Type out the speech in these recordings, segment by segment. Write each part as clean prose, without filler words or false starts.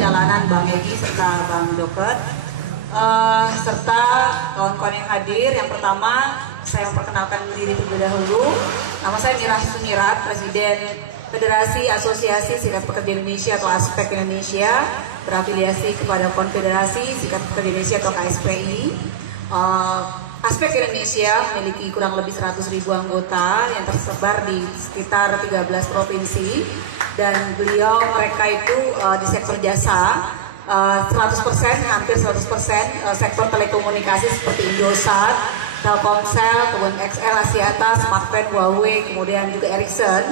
perjalanan Bang Egy serta Bang Joket, serta kawan-kawan yang hadir. Yang pertama, saya memperkenalkan diri terlebih dahulu. Nama saya Mirah Sumirat, Presiden Federasi Asosiasi Serikat Pekerja Indonesia atau ASPEK Indonesia, berafiliasi kepada Konfederasi Serikat Pekerja Indonesia atau KSPI. ASPEK Indonesia memiliki kurang lebih 100.000 anggota yang tersebar di sekitar 13 provinsi, dan mereka itu di sektor jasa 100%, hampir 100% sektor telekomunikasi seperti Indosat, Telkomsel, kemudian XL, Axiata, Smartfren, Huawei, kemudian juga Ericsson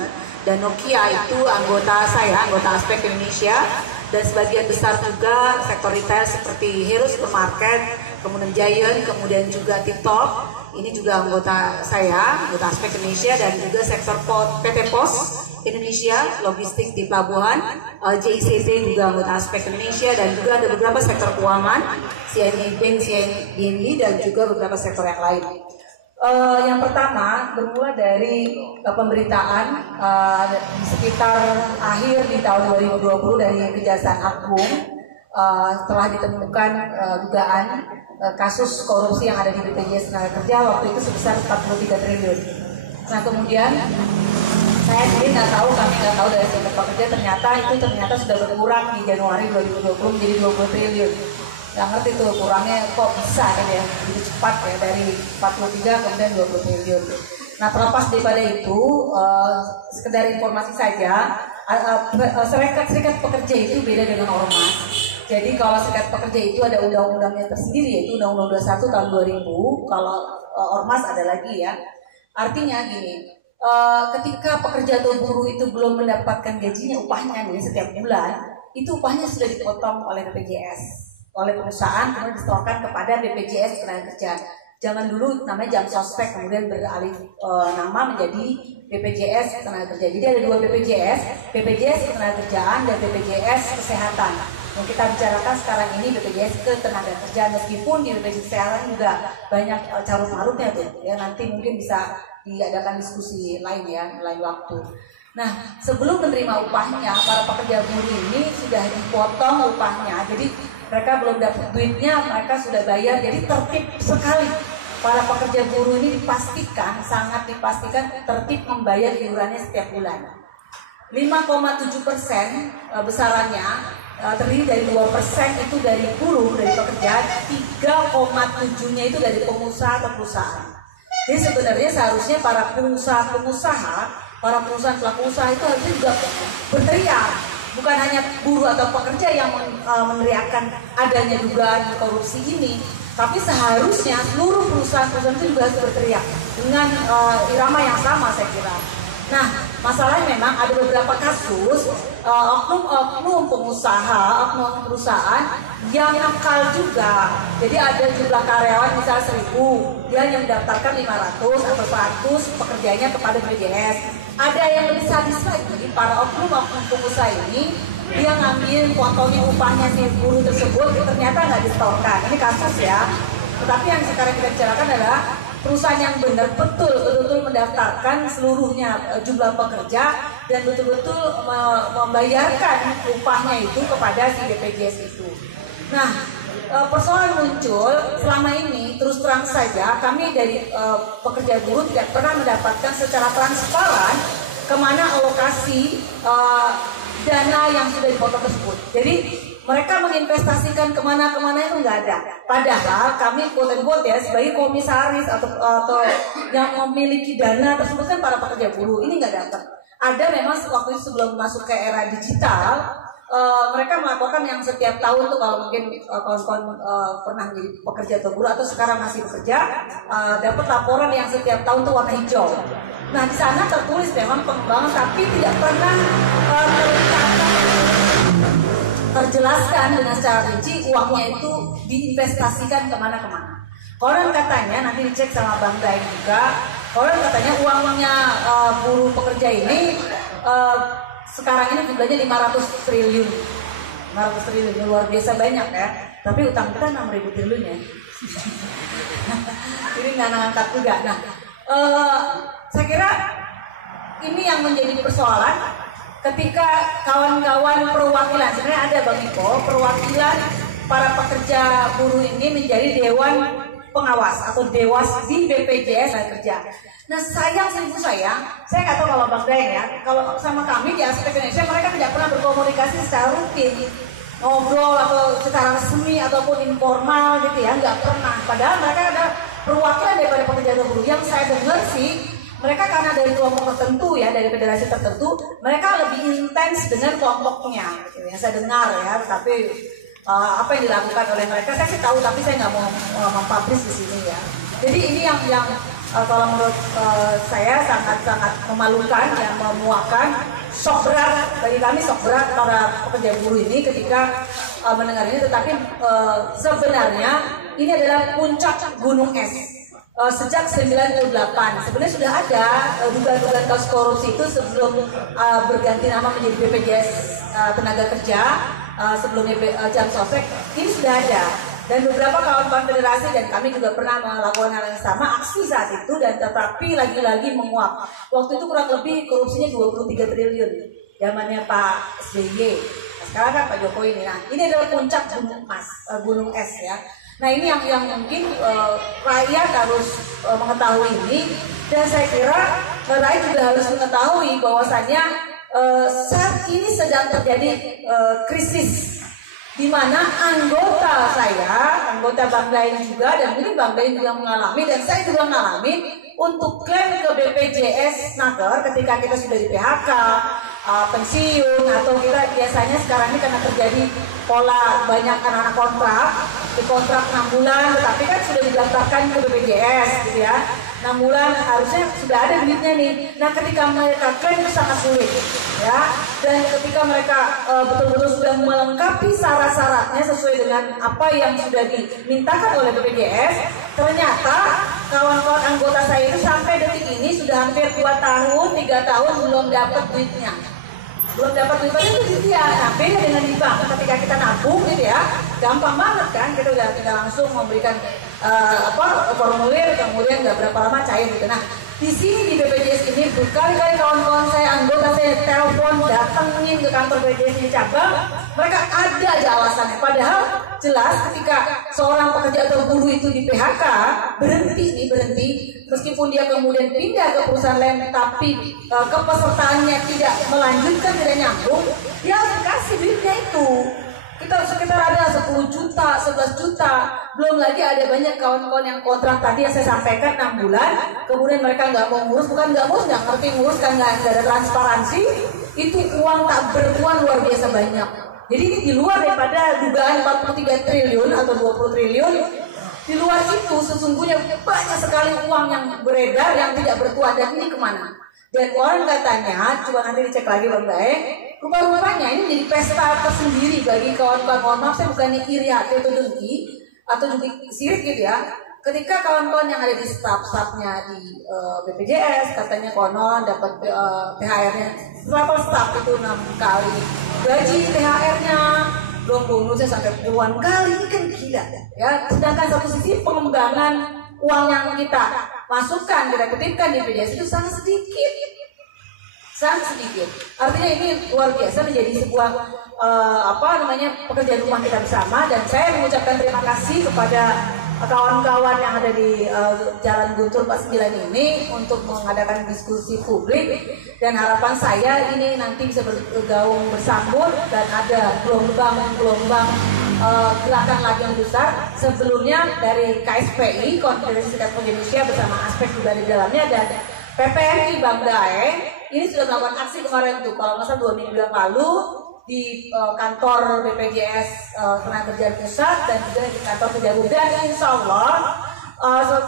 dan Nokia itu anggota saya, anggota ASPEK Indonesia. Dan sebagian besar juga sektor retail seperti Hero Supermarket, kemudian Giant, kemudian juga TikTok. Ini juga anggota saya, anggota ASPEK Indonesia, dan juga sektor PT Pos Indonesia, logistik di pelabuhan, JICT juga anggota ASPEK Indonesia, dan juga ada beberapa sektor keuangan, CNI Bank, CNI, dan juga beberapa sektor yang lain. Yang pertama bermula dari pemberitaan di sekitar akhir di tahun 2020 dari Kejaksaan Agung telah ditemukan dugaan kasus korupsi yang ada di BPJS Tenaga Kerja waktu itu sebesar 43 triliun. Nah kemudian saya sendiri kami nggak tahu dari Serikat Pekerja ternyata sudah berkurang di Januari 2020 menjadi 20 triliun. Nggak ngerti tuh kurangnya kok bisa kan ya, begitu cepat ya, dari 43 kemudian 20 triliun. Nah terlepas daripada itu, sekedar informasi saja, serikat pekerja itu beda dengan ormas. Jadi kalau serikat pekerja itu ada undang-undangnya tersendiri, yaitu Undang-Undang 21 tahun 2000, kalau ormas ada lagi ya. Artinya gini, ketika pekerja atau buruh itu belum mendapatkan gajinya, upahnya nih setiap bulan, itu upahnya sudah dipotong oleh BPJS, oleh perusahaan, kemudian disetorkan kepada BPJS Tenaga Jangan dulu namanya Jam Sospek, kemudian beralih nama menjadi BPJS Tenaga Kerja. Jadi ada dua BPJS, BPJS Ketenagakerjaan dan BPJS Kesehatan. Yang kita bicarakan sekarang ini BPJS Ketenagakerjaan, meskipun di BPJS Kesehatan juga banyak carut marutnya tuh. Ya nanti mungkin bisa diadakan diskusi lain ya, lain waktu. Nah, sebelum menerima upahnya, para pekerja buruh ini sudah dipotong upahnya. Jadi mereka belum dapat duitnya, mereka sudah bayar. Jadi tertib sekali. Para pekerja buruh ini sangat dipastikan tertib membayar iurannya setiap bulan. 5,7% besarannya terdiri dari 2% itu dari buruh, dari pekerja, 3,7-nya itu dari pengusaha atau perusahaan. Jadi sebenarnya seharusnya para pengusaha, para perusahaan pelaku usaha itu harusnya juga berteriak, bukan hanya buruh atau pekerja yang meneriakkan adanya dugaan korupsi ini, tapi seharusnya seluruh perusahaan-perusahaan itu juga harus berteriak dengan irama yang sama, saya kira. Nah, masalahnya memang ada beberapa kasus oknum pengusaha, oknum perusahaan yang nakal juga. Jadi ada jumlah karyawan misalnya 1.000, dia hanya mendaftarkan 500 atau 100 pekerjanya kepada BPJS. Ada yang lebih sadis lagi, para oknum pengusaha ini dia ngambil potongin upahnya si buruh tersebut, ternyata nggak disetorkan. Ini kasus ya. Tetapi yang sekarang kita bicarakan adalah perusahaan yang betul-betul mendaftarkan seluruhnya jumlah pekerja dan betul-betul membayarkan upahnya itu kepada si BPJS itu. Nah, persoalan muncul selama ini, terus terang saja kami dari pekerja buruh tidak pernah mendapatkan secara transparan kemana alokasi dana yang sudah dipotong tersebut. Jadi mereka menginvestasikan kemana-kemana itu nggak ada. Padahal kami quote-unquote ya sebagai komisaris atau yang memiliki dana tersebut kan para pekerja buruh ini nggak dapat. Ada memang waktu itu sebelum masuk ke era digital, mereka melakukan yang setiap tahun tuh, kalau mungkin kawan-kawan pernah menjadi pekerja atau buruh atau sekarang masih bekerja, dapat laporan yang setiap tahun tuh warna hijau. Nah di sana tertulis memang pengembangan, tapi tidak pernah terjelaskan dengan secara rinci uangnya itu diinvestasikan kemana-kemana. Koran katanya, nanti dicek sama Bang Daeng juga, koran katanya uangnya buruh pekerja ini sekarang ini jumlahnya 500 triliun. 500 triliun, luar biasa banyak ya. Tapi utang kita 6.000 triliun ya. Ini nggak ngangkat juga. Nah, saya kira ini yang menjadi persoalan. ketika kawan-kawan perwakilan, sebenarnya ada Bang Iko, perwakilan para pekerja buruh ini menjadi dewan pengawas atau dewas di BPJS Kerja. Nah sayang saya nggak tahu kalau Bang Daeng ya, kalau sama kami di aspek Indonesia mereka tidak pernah berkomunikasi secara rutin, ngobrol atau secara resmi ataupun informal gitu ya, nggak pernah. Padahal mereka ada perwakilan daripada pekerja buruh. Yang saya dengar sih, mereka karena dari kelompok tertentu ya, dari federasi tertentu, mereka lebih intens dengan kelompoknya. Gitu ya. Saya dengar ya, tapi apa yang dilakukan oleh mereka saya sih tahu, tapi saya nggak mau mempublish di sini ya. Jadi ini yang kalau menurut saya sangat-sangat memalukan, yang memuakan, shock berat bagi kami, shock berat para pekerja buruh ini ketika mendengar ini. Tetapi sebenarnya ini adalah puncak gunung es. Sejak 98 sebenarnya sudah ada dugaan-dugaan kasus korupsi itu sebelum berganti nama menjadi BPJS Tenaga Kerja, sebelumnya Jam Sostek, ini sudah ada. Dan beberapa kawan-kawan federasi dan kami juga pernah melakukan hal yang sama, aksi saat itu, dan tetapi lagi-lagi menguap. Waktu itu kurang lebih korupsinya 23 triliun zamannya Pak SBY. Sekarang kan Pak Jokowi ini. Nah, ini adalah puncak gunung es ya. Nah ini yang mungkin rakyat harus mengetahui ini, dan saya kira rakyat juga harus mengetahui bahwasannya saat ini sedang terjadi krisis, di mana anggota saya, anggota Bang Daeng juga, dan mungkin Bang Daeng juga mengalami, dan saya juga mengalami, untuk klaim ke BPJS Naker ketika kita sudah di PHK, pensiun, atau kita biasanya sekarang ini karena terjadi pola banyak anak-anak kontrak, di kontrak 6 bulan, tetapi kan sudah didaftarkan ke BPJS gitu ya, 6 bulan harusnya sudah ada duitnya nih. Nah ketika mereka klaim itu sangat sulit ya, dan ketika mereka betul-betul sudah melengkapi syarat-syaratnya sesuai dengan apa yang sudah dimintakan oleh BPJS, ternyata kawan-kawan anggota saya itu sampai detik ini sudah hampir 2 tahun, 3 tahun belum dapat duitnya. Belum dapat duitnya itu dia. Nah beda dengan di bank, ketika kita nabung gitu ya, gampang banget kan, kita udah tinggal langsung memberikan formulir, kemudian nggak berapa lama cair gitu. Nah di sini di BPJS ini berkali-kali kawan-kawan saya, anggota saya telepon, datengin ke kantor BPJS di cabang, mereka ada aja alasannya. Padahal jelas ketika seorang pekerja atau buruh itu di PHK, berhenti, meskipun dia kemudian pindah ke perusahaan lain, tapi kepesertaannya tidak melanjutkan, tidak nyambung, dia harus dikasih duitnya itu. Kita sekitar ada 10 juta, 11 juta. Belum lagi ada banyak kawan-kawan yang kontrak tadi yang saya sampaikan 6 bulan, kemudian mereka nggak mau ngurus, bukan nggak ngurus, nggak ngerti ngurus, kan nggak ada transparansi. Itu uang tak bertuan luar biasa banyak. Jadi ini di luar daripada dugaan 43 triliun atau 20 triliun. Di luar itu sesungguhnya banyak sekali uang yang beredar yang tidak bertuan, dan ini kemana? Dan orang katanya, coba nanti dicek lagi Bang Daeng, rupa-rupanya ini jadi pesta tersendiri bagi kawan-kawan. Mohon maaf, saya bukannya iri hati atau dengki atau juga sirik gitu ya. Ketika kawan-kawan yang ada di staff-staffnya di BPJS katanya konon dapat THR-nya berapa staff itu 6 kali gaji THR-nya, belum bonusnya sampai puluhan kali, ini kan gila ya. Sedangkan satu sisi pengembangan uang yang kita masukkan, kita ketipkan di BPJS itu sangat sedikit. Artinya ini luar biasa menjadi sebuah pekerjaan rumah kita bersama. Dan saya mengucapkan terima kasih kepada kawan-kawan yang ada di Jalan Guntur 49 ini untuk mengadakan diskusi publik, dan harapan saya ini nanti bisa bergaung bersambut dan ada gelombang gerakan lagi yang besar. Sebelumnya dari KSPI, Konfederasi Serikat Pekerja Indonesia, bersama aspek juga di dalamnya, dan PPRI Bang Daeng ini sudah melakukan aksi kemarin tuh, kalau nggak salah 2 minggu yang lalu di kantor BPJS Tenaga Kerja Pusat dan juga di kantor Kejagung. Dan insya Allah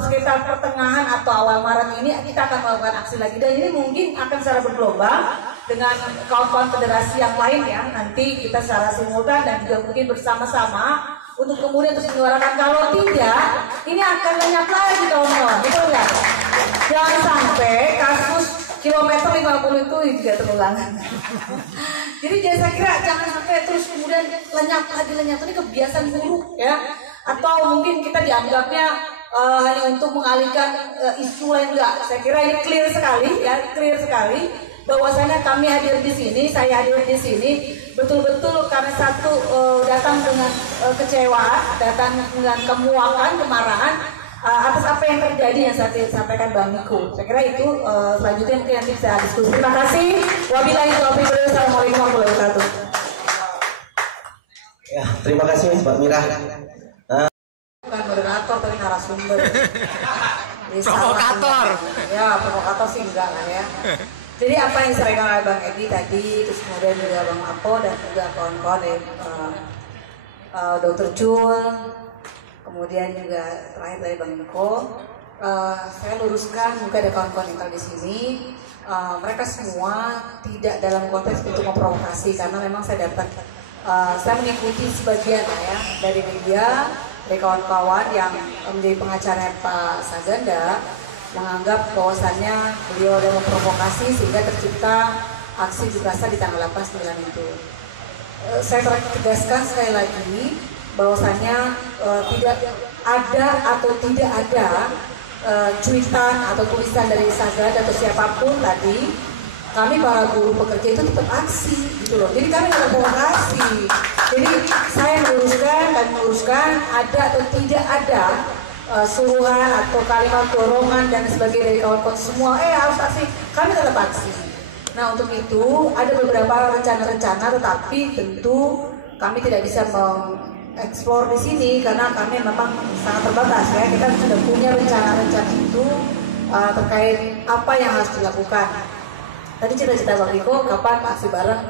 sekitar pertengahan atau awal Maret ini kita akan melakukan aksi lagi, dan ini mungkin akan secara bergelombang dengan kawan-kawan federasi yang lain ya. Nanti kita secara simultan dan juga mungkin bersama-sama untuk kemudian terus menyuarakan. Kalau tidak, ini akan lenyap lagi kawan-kawan, betul nggak? Jangan sampai kasus kilometer 50 itu juga terulang. Jadi saya kira jangan sampai terus kemudian lenyap lagi. Ini kebiasaan buruk ya. Atau mungkin kita dianggapnya hanya untuk mengalihkan isu lain, enggak. Saya kira ini clear sekali bahwasanya kami hadir di sini, saya hadir di sini betul-betul karena satu datang dengan kecewaan, datang dengan kemuakan, kemarahan atas apa yang terjadi yang saya sampaikan Bang Niko. Saya kira itu selanjutnya mungkin nanti bisa diskusi. Terima kasih. Wabillahi taufiq wal hidayah. Assalamualaikum warahmatullahi wabarakatuh. Ya, terima kasih Mbak Mira. Bukan moderator tapi narasumber. Provokator. Ya, provokator sih enggak lah ya. Jadi apa yang disampaikan oleh Bang Edi tadi, terus kemudian juga Bang Apo dan juga kawan-kawan dari Dr. Jul, kemudian juga terakhir dari Bang Niko, saya luruskan juga ada kawan-kawan yang di sini. Mereka semua tidak dalam konteks untuk memprovokasi karena memang saya dapat saya mengikuti sebagian ya dari media, dari kawan-kawan yang menjadi pengacara Pak Saganda menganggap bahwasannya beliau ada memprovokasi sehingga tercipta aksi unjuk rasa di tanggal 8/9 itu. Saya tegaskan sekali lagi bahwasannya tidak ada atau tidak ada cuitan atau tulisan dari Saganda atau siapapun tadi. Kami para guru pekerja itu tetap aksi gitu loh. Jadi kami tidak provokasi. Jadi saya meluruskan ada atau tidak ada suruhan atau kalimat dorongan dan sebagainya dari kawan-kawan semua harus aksi, kami tetap aksi. Nah untuk itu ada beberapa rencana-rencana tetapi tentu kami tidak bisa mengeksplor di sini karena kami memang sangat terbatas ya. Kita sudah punya rencana-rencana itu terkait apa yang harus dilakukan. Tadi cita-cita Bang Niko kapan aksi bareng.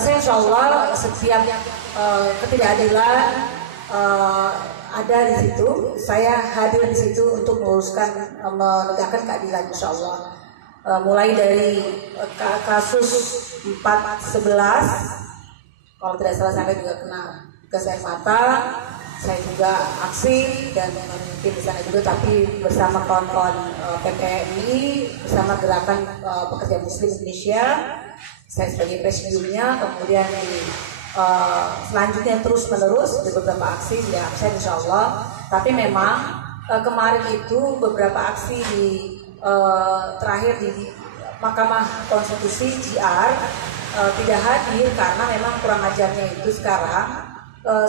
Saya insya Allah setiap ketidakadilan ada di situ, saya hadir di situ untuk meluruskan, menegakkan keadilan insya Allah. Mulai dari kasus 4/11, kalau tidak salah saya juga kena gas air mata, saya juga aksi dan memimpin di sana juga, tapi bersama kawan-kawan PPMI, bersama gerakan pekerja Muslim Indonesia, saya sebagai presidiumnya, kemudian selanjutnya terus menerus di beberapa aksi ya saya insya Allah. Tapi memang kemarin itu beberapa aksi di terakhir di Mahkamah Konstitusi JR tidak hadir karena memang kurang ajarnya itu sekarang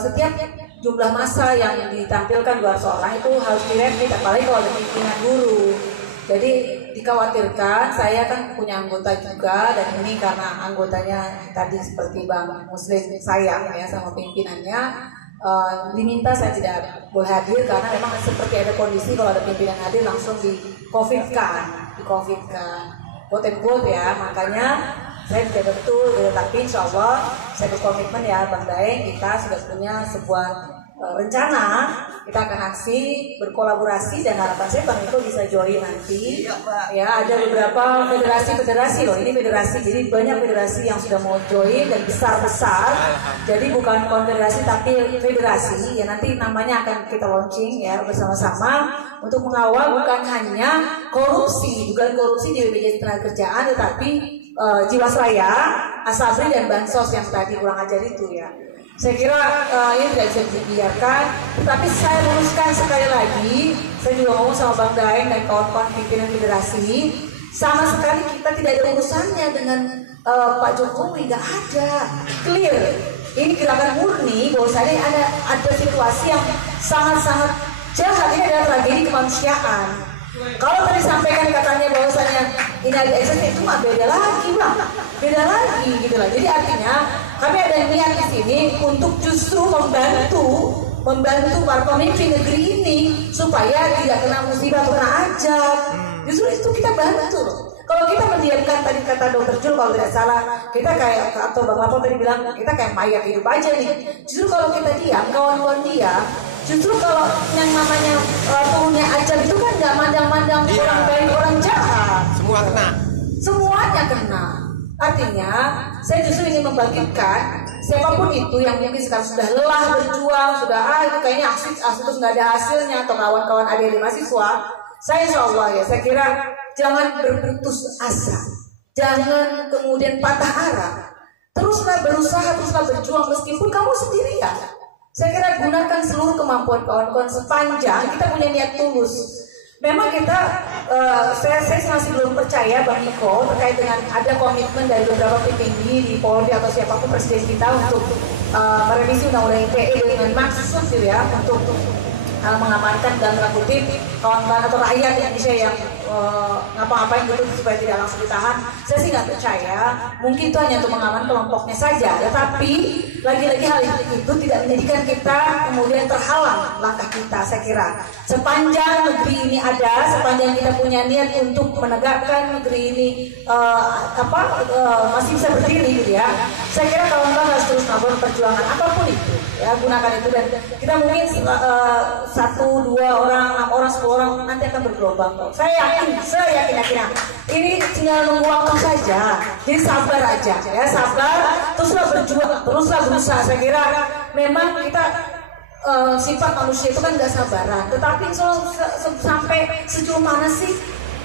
setiap jumlah massa yang ditampilkan 200 orang itu harus direvit, apalagi kalau ada pimpinan guru. Jadi dikhawatirkan, saya kan punya anggota juga dan ini karena anggotanya tadi seperti Bang Muslim sayang ya sama pimpinannya, diminta saya tidak boleh hadir karena memang seperti ada kondisi kalau ada pimpinan hadir langsung di COVID-kan, quote and quote ya. Makanya saya tidak betul, tapi insya Allah saya berkomitmen ya Bang Daeng, kita sudah punya sebuah rencana, kita akan aksi berkolaborasi dan harapan saya Bang Niko bisa join nanti. Ya ada beberapa federasi loh, ini federasi, jadi banyak federasi yang sudah mau join dan besar. Jadi bukan konfederasi tapi federasi ya, nanti namanya akan kita launching ya bersama-sama untuk mengawal bukan hanya korupsi, bukan korupsi di BPJS Ketenagakerjaan tetapi Jiwasraya, Asabri dan Bansos yang tadi kurang ajar itu ya. Saya kira ini tidak bisa dibiarkan, tapi saya luruskan sekali lagi, saya juga ngomong sama Bang Daeng dan kawan-kawan pimpinan federasi, sama sekali kita tidak ada urusannya dengan Pak Jokowi, nggak ada, clear. Ini gerakan murni, bahwasanya ada situasi yang sangat-sangat jahat, ini adalah tragedi kemanusiaan. Kalau tadi sampaikan katanya bahwasanya ini ada ekses, itu mah beda lagi Bang, beda lagi gitu lah. Jadi artinya kami ada niat di sini untuk justru membantu para pemimpin negeri ini supaya tidak kena musibah atau kena ajab. Justru itu kita bantu loh. Kalau kita mendiamkan, tadi kata Dr. Jul kalau tidak salah, kita kayak atau Bang Lapo tadi bilang kita kayak mayat hidup aja nih. Justru kalau kita diam, kawan-kawan diam, justru kalau yang namanya turunnya ajab itu kan nggak mandang-mandang orang baik orang jahat. Semua kena. Semuanya kena. Artinya, saya justru ingin membangkitkan siapapun itu yang mungkin sekarang sudah lelah berjuang, sudah itu kayaknya aksi terus nggak ada hasilnya, atau kawan-kawan adik-adik mahasiswa, saya insya Allah ya, saya kira jangan berputus asa, jangan kemudian patah arah, teruslah berusaha, teruslah berjuang meskipun kamu sendirian. Saya kira gunakan seluruh kemampuan kawan-kawan sepanjang kita punya niat tulus. Memang kita saya masih belum percaya Bang Niko terkait dengan ada komitmen dari beberapa petinggi di Polri atau siapapun presiden kita untuk merevisi undang-undang ITE dengan maksud gitu ya untuk mengamankan dan kutip kawan-kawan atau rakyat Indonesia yang ngapa-ngapain gitu supaya tidak langsung ditahan. Saya sih nggak percaya, mungkin itu hanya untuk mengamankan kelompoknya saja. Tetapi lagi-lagi hal itu tidak menjadikan kita kemudian terhalang langkah kita. Saya kira sepanjang negeri ini ada, sepanjang kita punya niat untuk menegakkan negeri ini masih bisa berdiri gitu ya. Saya kira kawan-kawan harus terus melakukan perjuangan apapun itu ya, gunakan itu. Dan kita mungkin 1, 2 orang, 6 orang, 10 orang nanti akan bergelombang kok. Saya yakin ini tinggal nunggu waktu saja. Jadi sabar aja ya, sabar, teruslah berjuang, teruslah berusaha. Saya kira memang kita sifat manusia itu kan gak sabaran, tetapi sampai sejauh mana sih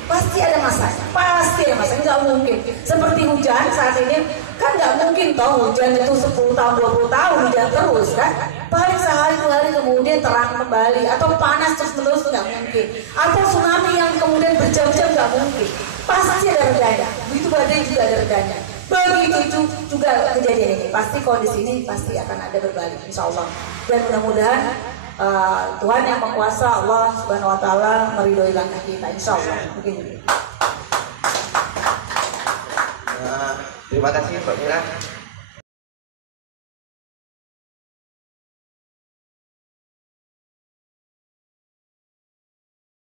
pasti ada masanya, nggak mungkin seperti hujan saat ini kan nggak mungkin toh hujan itu 10 tahun 20 tahun hujan terus kan, paling sehari 2 hari kemudian terang kembali, atau panas terus menerus nggak mungkin, atau tsunami yang kemudian berjam-jam nggak mungkin, pasti ada redanya. Begitu badai juga ada redanya, begitu juga kejadian ini pasti kondisi ini pasti akan ada berbalik insya Allah. Dan mudah-mudahan Tuhan yang Maha Kuasa, Allah Subhanahu Wa Taala meridhoi langkah kita, insya Allah. Mungkin. Terima kasih Mbak Mira.